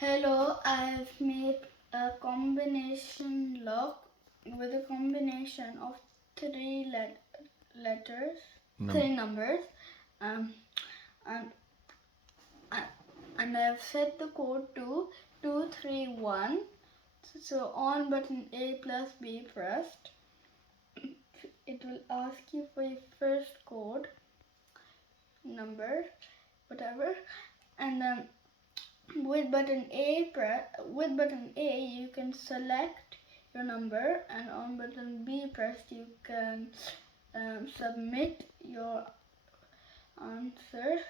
Hello, I've made a combination lock with a combination of three letters, three numbers, um, and, and I've set the code to 231. So on button A plus B pressed, it will ask you for your first code number, whatever, and then with button A you can select your number, and on button B pressed you can submit your answer.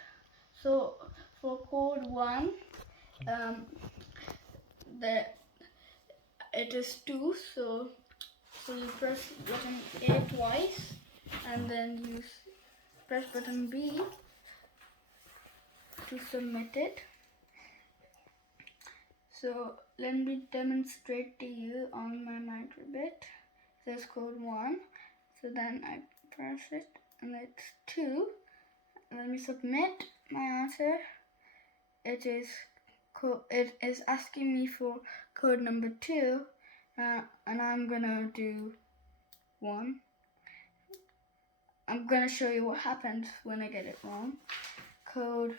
So for code 1, it is 2, so you press button A twice, and then you press button B to submit it. So let me demonstrate to you on my Microbit. There's code 1. So then I press it and it's 2. Let me submit my answer. It is asking me for code number 2, and I'm gonna do 1. I'm gonna show you what happens when I get it wrong. Code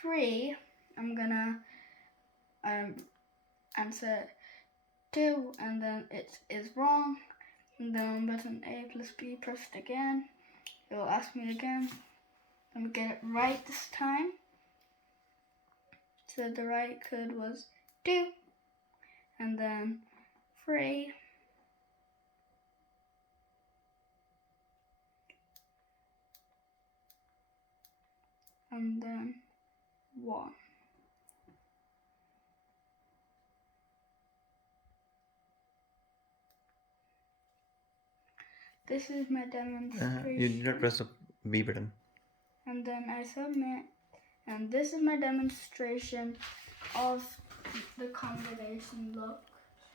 3, I'm gonna answer 2, and then it is wrong, and then button A plus B pressed again. It will ask me again. Let me get it right this time. So the right code was 2, and then 3, and then 1. This is my demonstration. You did not press the B button. And then I submit. And this is my demonstration of the combination lock.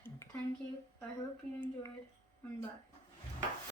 Okay. Thank you. I hope you enjoyed. And bye.